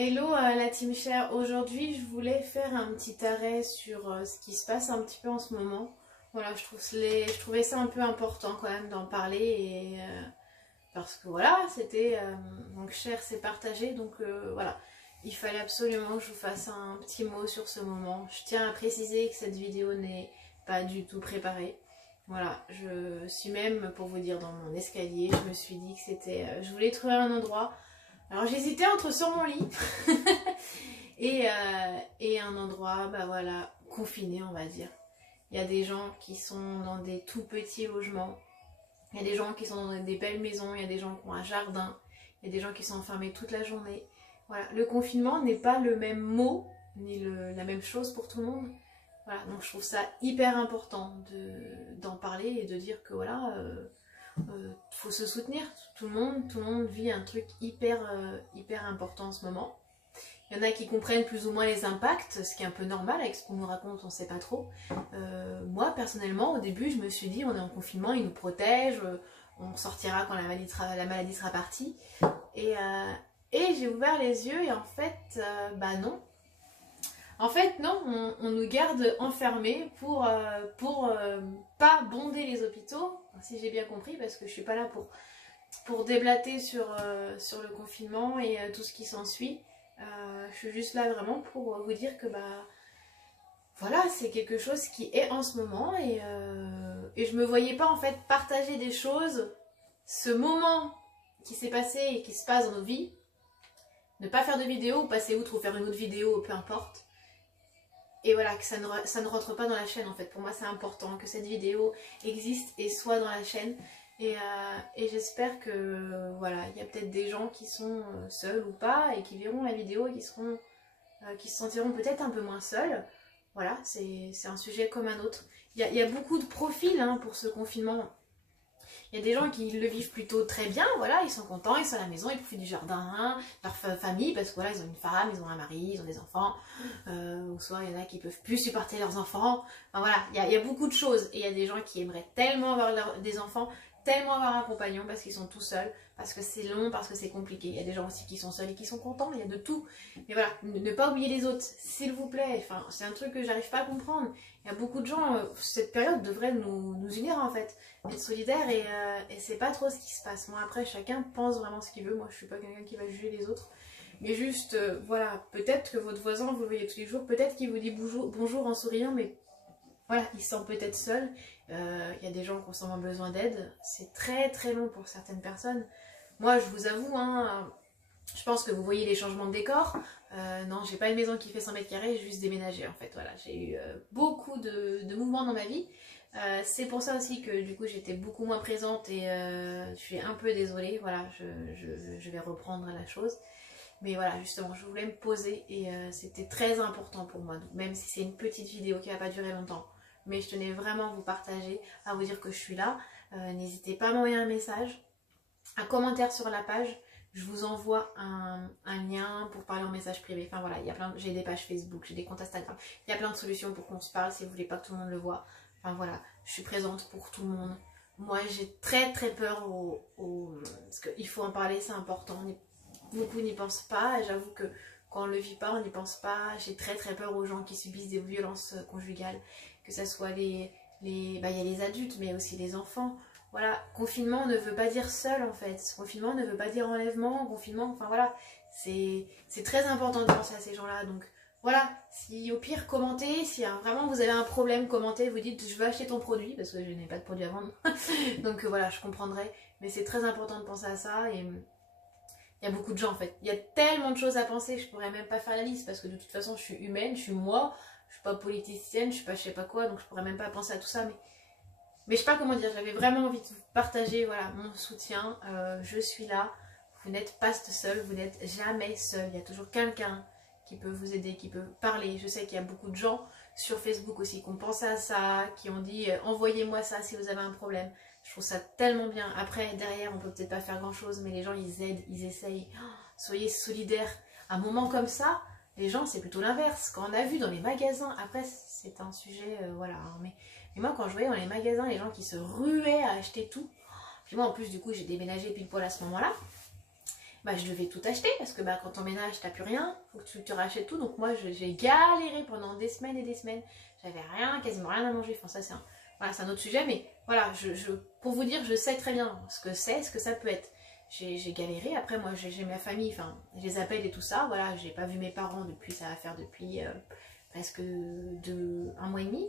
Hello la team chère, aujourd'hui je voulais faire un petit arrêt sur ce qui se passe un petit peu en ce moment. Voilà, je trouvais ça un peu important quand même d'en parler parce que voilà, c'était donc cher c'est partagé, donc voilà, il fallait absolument que je vous fasse un petit mot sur ce moment. Je tiens à préciser que cette vidéo n'est pas du tout préparée. Voilà, je suis même, pour vous dire, dans mon escalier, je me suis dit que c'était... je voulais trouver un endroit. Alors j'hésitais entre sur mon lit et un endroit, bah voilà, confiné on va dire. Il y a des gens qui sont dans des tout petits logements, il y a des gens qui sont dans des belles maisons, il y a des gens qui ont un jardin, il y a des gens qui sont enfermés toute la journée. Voilà, le confinement n'est pas le même mot, ni la même chose pour tout le monde. Voilà, donc je trouve ça hyper important d'en parler et de dire que voilà... faut se soutenir, tout le monde vit un truc hyper important en ce moment. Il y en a qui comprennent plus ou moins les impacts, ce qui est un peu normal avec ce qu'on nous raconte, on ne sait pas trop. Moi personnellement au début je me suis dit on est en confinement, il nous protège, on sortira quand la maladie sera partie. Et j'ai ouvert les yeux et en fait, bah non. En fait non, on nous garde enfermés pour pas bonder les hôpitaux, si j'ai bien compris, parce que je suis pas là pour déblater sur le confinement et tout ce qui s'ensuit. Je suis juste là vraiment pour vous dire que bah voilà, c'est quelque chose qui est en ce moment et je me voyais pas en fait partager des choses, ce moment qui s'est passé et qui se passe dans nos vies, ne pas faire de vidéo ou passer outre ou faire une autre vidéo, peu importe. Et voilà, que ça ne rentre pas dans la chaîne en fait. Pour moi c'est important que cette vidéo existe et soit dans la chaîne. Et j'espère que voilà, il y a peut-être des gens qui sont seuls ou pas et qui verront la vidéo et qui se sentiront peut-être un peu moins seuls. Voilà, c'est un sujet comme un autre. Il y a beaucoup de profils hein, pour ce confinement. Il y a des gens qui le vivent plutôt très bien, voilà, ils sont contents, ils sont à la maison, ils profitent du jardin, leur famille, parce que voilà, ils ont une femme, ils ont un mari, ils ont des enfants, ou soit il y en a qui peuvent plus supporter leurs enfants, enfin voilà, il y a beaucoup de choses, et il y a des gens qui aimeraient tellement avoir des enfants, tellement avoir un compagnon, parce qu'ils sont tout seuls, parce que c'est long, parce que c'est compliqué. Il y a des gens aussi qui sont seuls et qui sont contents, il y a de tout. Mais voilà, ne pas oublier les autres, s'il vous plaît, enfin, c'est un truc que j'arrive pas à comprendre. Il y a beaucoup de gens, cette période devrait nous unir en fait, être solidaires et c'est pas trop ce qui se passe. Moi après, chacun pense vraiment ce qu'il veut, moi je suis pas quelqu'un qui va juger les autres. Mais juste, voilà, peut-être que votre voisin, vous le voyez tous les jours, peut-être qu'il vous dit bonjour en souriant, mais voilà, il se sent peut-être seul. Il y a des gens qui ont sûrement besoin d'aide. C'est très très long pour certaines personnes. Moi, je vous avoue, hein, je pense que vous voyez les changements de décor. Non, j'ai pas une maison qui fait 100 mètres carrés, j'ai juste déménagé en fait. Voilà, j'ai eu beaucoup de mouvements dans ma vie. C'est pour ça aussi que du coup j'étais beaucoup moins présente et je suis un peu désolée. Voilà, je vais reprendre la chose. Mais voilà, justement, je voulais me poser et c'était très important pour moi. Donc, même si c'est une petite vidéo qui va pas durer longtemps, mais je tenais vraiment à vous partager, à vous dire que je suis là. N'hésitez pas à m'envoyer un message, un commentaire sur la page. Je vous envoie un lien pour parler en message privé. Enfin voilà, il y a j'ai des pages Facebook, j'ai des comptes Instagram. Il y a plein de solutions pour qu'on se parle si vous voulez pas que tout le monde le voit. Enfin voilà, je suis présente pour tout le monde. Moi j'ai très très peur parce qu'il faut en parler, c'est important. Beaucoup n'y pensent pas. J'avoue que quand on ne le vit pas, on n'y pense pas. J'ai très très peur aux gens qui subissent des violences conjugales. Que ce soit bah, il y a les adultes, mais aussi les enfants. Voilà, confinement ne veut pas dire seul en fait. Confinement ne veut pas dire enlèvement, confinement, enfin voilà. C'est très important de penser à ces gens-là. Donc voilà, si au pire commentez, si vraiment vous avez un problème, commentez, vous dites je veux acheter ton produit, parce que je n'ai pas de produit à vendre. Donc voilà, je comprendrai. Mais c'est très important de penser à ça et il y a beaucoup de gens en fait. Il y a tellement de choses à penser, je pourrais même pas faire la liste parce que de toute façon je suis humaine, je suis moi, je suis pas politicienne, je suis pas je sais pas quoi, donc je pourrais même pas penser à tout ça. Mais je sais pas comment dire, j'avais vraiment envie de vous partager voilà, mon soutien. Je suis là, vous n'êtes pas seul, vous n'êtes jamais seul. Il y a toujours quelqu'un qui peut vous aider, qui peut parler. Je sais qu'il y a beaucoup de gens sur Facebook aussi qui ont pensé à ça, qui ont dit envoyez-moi ça si vous avez un problème. Je trouve ça tellement bien. Après, derrière, on peut peut-être pas faire grand-chose, mais les gens, ils aident, ils essayent. Oh, soyez solidaires. À un moment comme ça, les gens, c'est plutôt l'inverse. Quand on a vu dans les magasins, après, c'est un sujet, voilà. Hein, mais moi, quand je voyais dans les magasins, les gens qui se ruaient à acheter tout, puis moi, en plus, du coup, j'ai déménagé pile poil à ce moment-là, bah, je devais tout acheter parce que bah, quand t'emménages, t'as plus rien, faut que tu te rachètes tout. Donc moi, j'ai galéré pendant des semaines et des semaines. J'avais rien, quasiment rien à manger. Enfin, ça, c'est voilà, un autre sujet, mais voilà, pour vous dire, je sais très bien ce que c'est, ce que ça peut être. J'ai galéré. Après, moi, j'ai ma famille, enfin, je les appelle et tout ça. Voilà, j'ai pas vu mes parents depuis, ça va faire depuis presque 1 mois et demi.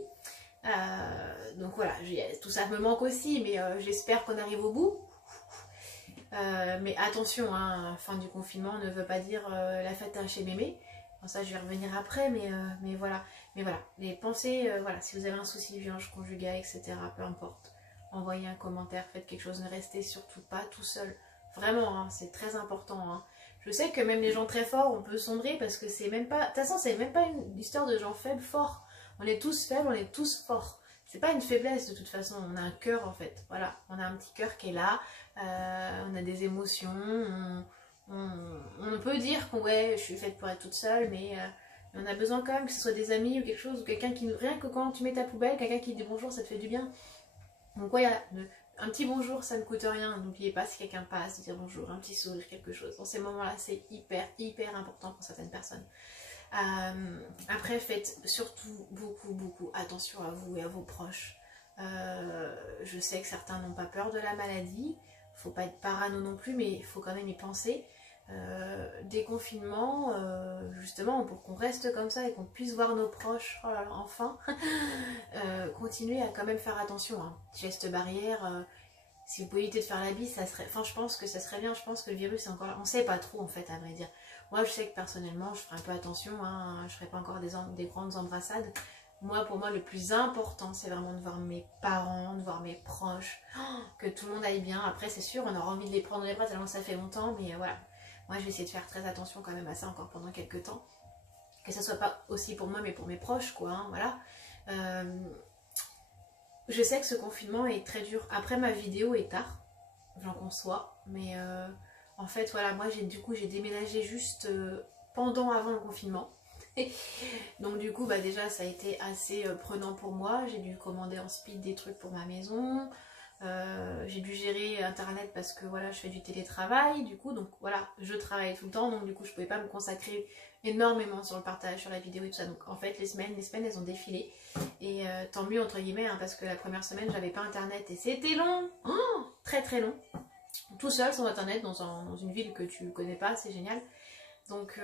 Donc voilà, tout ça me manque aussi, mais j'espère qu'on arrive au bout. Mais attention, hein, fin du confinement ne veut pas dire la fête chez mémé. Enfin, ça, je vais revenir après, mais voilà. Mais voilà, les pensées, voilà, si vous avez un souci de violence conjugale, etc., peu importe, envoyez un commentaire, faites quelque chose, ne restez surtout pas tout seul. Vraiment, hein, c'est très important. Hein. Je sais que même les gens très forts, on peut sombrer parce que c'est même pas... De toute façon, c'est même pas une histoire de gens faibles, forts. On est tous faibles, on est tous forts. C'est pas une faiblesse de toute façon, on a un cœur en fait. Voilà, on a un petit cœur qui est là, on a des émotions, on peut dire que ouais, je suis faite pour être toute seule, mais on a besoin quand même que ce soit des amis ou quelque chose, ou quelqu'un qui... Rien que quand tu mets ta poubelle, quelqu'un qui dit bonjour, ça te fait du bien. Donc ouais, un petit bonjour, ça ne coûte rien. N'oubliez pas si quelqu'un passe, de dire bonjour, un petit sourire, quelque chose. Dans ces moments-là, c'est hyper important pour certaines personnes. Après, faites surtout beaucoup attention à vous et à vos proches. Je sais que certains n'ont pas peur de la maladie. Faut pas être parano non plus, mais il faut quand même y penser. Déconfinement, justement, pour qu'on reste comme ça et qu'on puisse voir nos proches, oh là là, enfin, continuez à quand même faire attention. Hein. Geste barrière, si vous pouvez éviter de faire la bise, ça serait, enfin, je pense que ça serait bien. Je pense que le virus est encore là. On sait pas trop en fait, à vrai dire. Moi, je sais que personnellement, je ferai un peu attention. Hein, je ferai pas encore des grandes embrassades. Moi, pour moi, le plus important, c'est vraiment de voir mes parents, de voir mes proches, que tout le monde aille bien. Après, c'est sûr, on aura envie de les prendre dans les bras tellement ça fait longtemps, mais voilà. Moi, je vais essayer de faire très attention quand même à ça encore pendant quelques temps. Que ça soit pas aussi pour moi, mais pour mes proches, quoi. Hein, voilà. Je sais que ce confinement est très dur. Après, ma vidéo est tard, j'en conçois. Mais en fait, voilà, moi, j'ai déménagé juste avant le confinement. Donc du coup, bah, déjà, ça a été assez prenant pour moi. J'ai dû commander en speed des trucs pour ma maison. J'ai dû gérer internet parce que voilà, je fais du télétravail du coup, donc voilà, je travaille tout le temps, donc du coup je pouvais pas me consacrer énormément sur le partage, sur la vidéo et tout ça. Donc en fait les semaines elles ont défilé et tant mieux entre guillemets, hein, parce que la première semaine j'avais pas internet et c'était long, très long, tout seul sans internet dans une ville que tu connais pas, c'est génial. Donc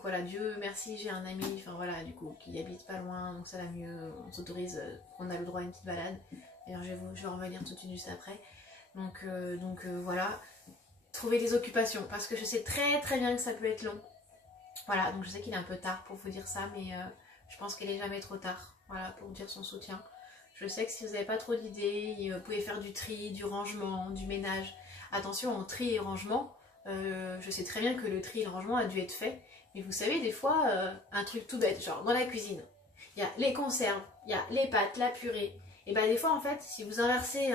voilà, Dieu merci, j'ai un ami, enfin voilà, du coup, qui habite pas loin, donc ça va mieux, on s'autorise, on a le droit à une petite balade. D'ailleurs, je vais revenir tout de suite juste après. Donc voilà, trouver des occupations, parce que je sais très bien que ça peut être long. Voilà, donc je sais qu'il est un peu tard pour vous dire ça, mais je pense qu'il est jamais trop tard, voilà, pour dire son soutien. Je sais que si vous n'avez pas trop d'idées, vous pouvez faire du tri, du rangement, du ménage. Attention, en tri et rangement, je sais très bien que le tri et le rangement a dû être fait, mais vous savez, des fois, un truc tout bête, genre dans la cuisine, il y a les conserves, il y a les pâtes, la purée, et bah des fois, en fait, si vous inversez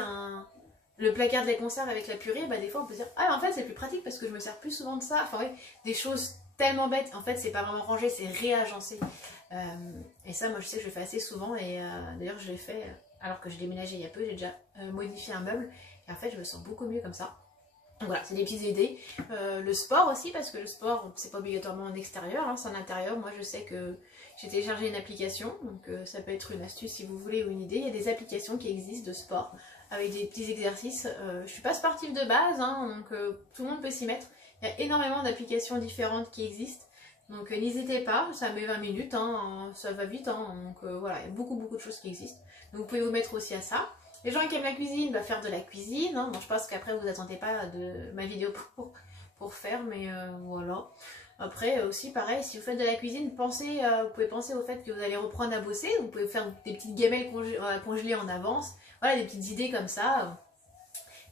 le placard de la conserve avec la purée, bah des fois on peut dire « Ah, en fait, c'est plus pratique parce que je me sers plus souvent de ça. » Enfin, oui, des choses tellement bêtes, en fait, c'est pas vraiment rangé, c'est réagencé. Et ça, moi, je sais que je le fais assez souvent, et d'ailleurs, je l'ai fait alors que j'ai déménagé il y a peu, j'ai déjà modifié un meuble, et en fait, je me sens beaucoup mieux comme ça. Donc voilà, c'est des petites idées. Le sport aussi, parce que le sport, c'est pas obligatoirement en extérieur, hein, c'est en intérieur. Moi, je sais que j'ai téléchargé une application, donc ça peut être une astuce si vous voulez ou une idée. Il y a des applications qui existent de sport avec des petits exercices. Je suis pas sportive de base, hein, donc tout le monde peut s'y mettre. Il y a énormément d'applications différentes qui existent. Donc n'hésitez pas, ça met 20 minutes, hein, ça va vite. Hein, donc voilà, il y a beaucoup de choses qui existent. Donc vous pouvez vous mettre aussi à ça. Les gens qui aiment la cuisine, bah, faire de la cuisine. Hein. Bon, je pense qu'après vous n'attendez pas de ma vidéo pour faire, mais voilà. Après aussi pareil, si vous faites de la cuisine, vous pouvez penser au fait que vous allez reprendre à bosser. Vous pouvez faire des petites gamelles congelées en avance. Voilà, des petites idées comme ça.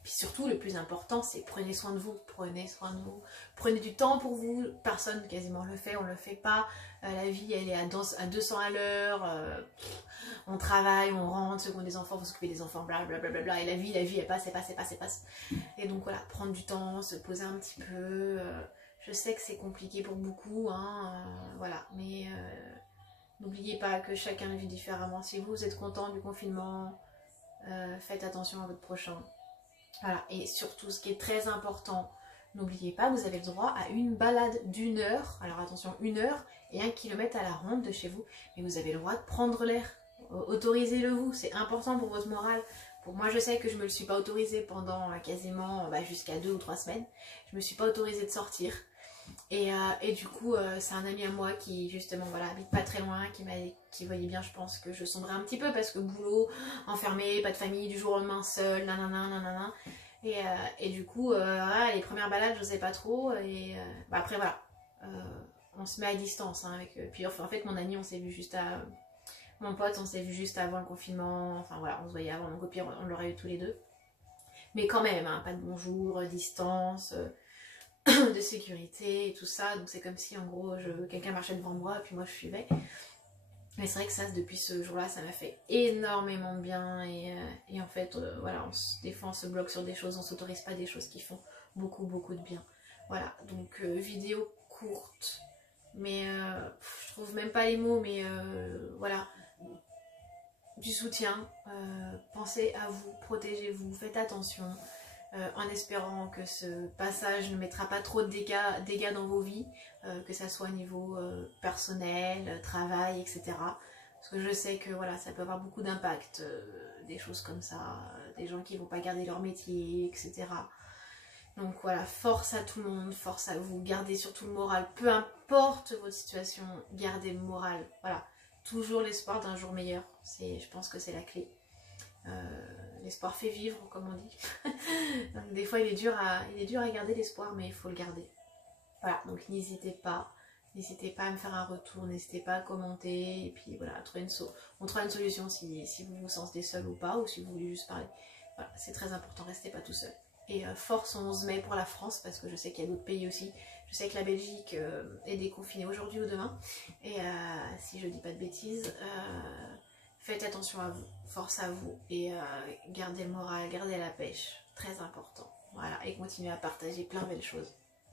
Puis surtout, le plus important, c'est prenez soin de vous, prenez soin de vous. Prenez du temps pour vous, personne quasiment le fait, on le fait pas. La vie, elle est à 200 à l'heure, on travaille, on rentre, ceux qui ont des enfants, vous s'occuper des enfants, blablabla, et la vie, elle passe. Et donc voilà, prendre du temps, se poser un petit peu. Je sais que c'est compliqué pour beaucoup, hein, voilà, mais n'oubliez pas que chacun vit différemment. Si vous êtes content du confinement, faites attention à votre prochain. Voilà, et surtout ce qui est très important, n'oubliez pas, vous avez le droit à une balade d'1 heure, alors attention 1 heure et 1 kilomètre à la ronde de chez vous, mais vous avez le droit de prendre l'air, autorisez-le vous, c'est important pour votre morale. Pour moi je sais que je me le suis pas autorisé pendant quasiment jusqu'à 2 ou 3 semaines, je me suis pas autorisée de sortir. Et du coup, c'est un ami à moi qui justement voilà, habite pas très loin, qui voyait bien, je pense, que je sombrais un petit peu parce que boulot, enfermé, pas de famille, du jour au lendemain seul, nanana, nanana. Et du coup, les premières balades, je sais pas trop. Après voilà, on se met à distance. Hein, puis en fait, mon ami, on s'est vu juste à. Mon pote, on s'est vu juste avant le confinement. Enfin voilà, on se voyait avant, donc au pire, on l'aurait eu tous les deux. Mais quand même, hein, pas de bonjour, distance. De sécurité et tout ça, donc c'est comme si en gros quelqu'un marchait devant moi et puis moi je suivais. Mais c'est vrai que ça, depuis ce jour-là, ça m'a fait énormément de bien et en fait voilà, des fois on se bloque sur des choses, on s'autorise pas des choses qui font beaucoup de bien. Voilà, donc vidéo courte, mais je trouve même pas les mots, mais voilà, du soutien, pensez à vous, protégez-vous, faites attention. En espérant que ce passage ne mettra pas trop de dégâts dans vos vies, que ça soit au niveau personnel, travail, etc. Parce que je sais que voilà, ça peut avoir beaucoup d'impact, des choses comme ça, des gens qui ne vont pas garder leur métier, etc. Donc voilà, force à tout le monde, force à vous, gardez surtout le moral, peu importe votre situation, gardez le moral, voilà. Toujours l'espoir d'un jour meilleur, je pense que c'est la clé. L'espoir fait vivre, comme on dit. Donc des fois il est dur à garder l'espoir, mais il faut le garder. Voilà, donc n'hésitez pas à me faire un retour, n'hésitez pas à commenter, et puis voilà, on trouvera une solution si vous vous sentez seul ou pas, ou si vous voulez juste parler. Voilà, c'est très important, restez pas tout seul. Et force 11 mai pour la France, parce que je sais qu'il y a d'autres pays aussi. Je sais que la Belgique est déconfinée aujourd'hui ou demain, et si je dis pas de bêtises, faites attention à vous, force à vous, et gardez le moral, gardez la pêche, très important. Voilà, et continuez à partager plein de belles choses.